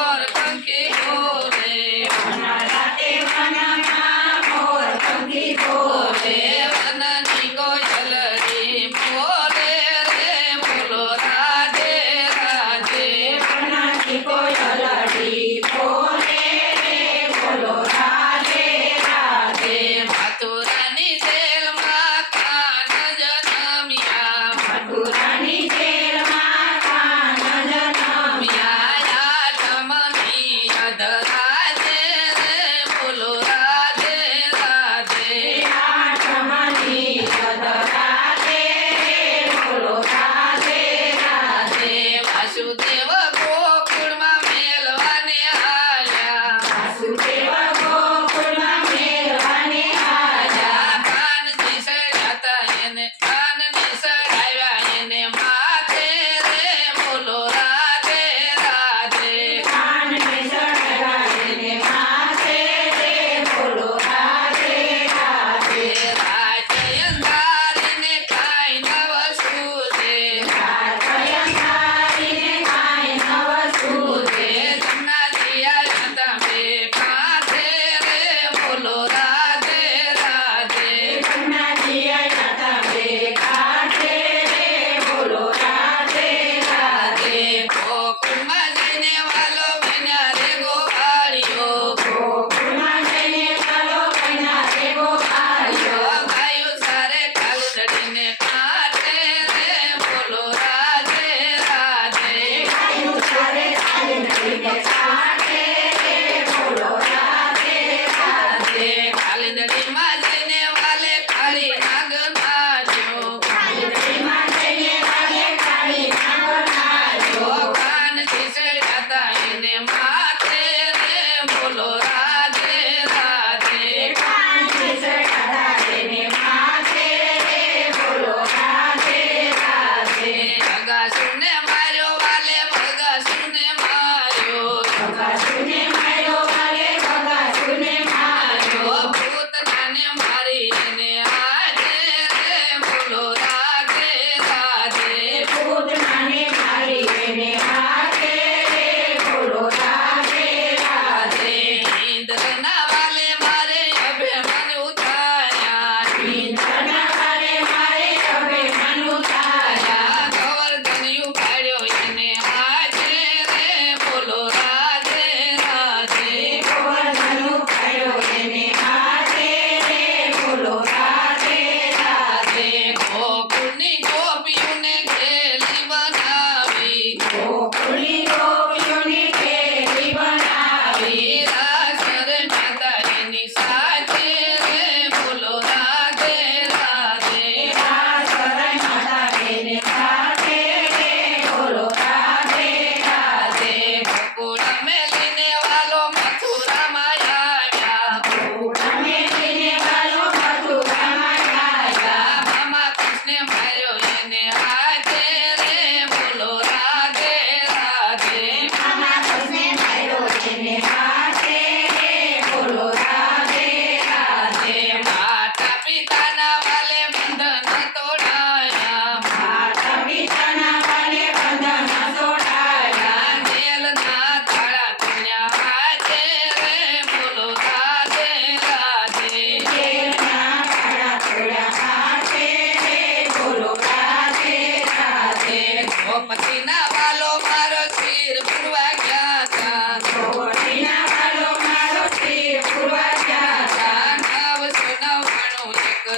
Bora, banqueiro.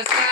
Let's.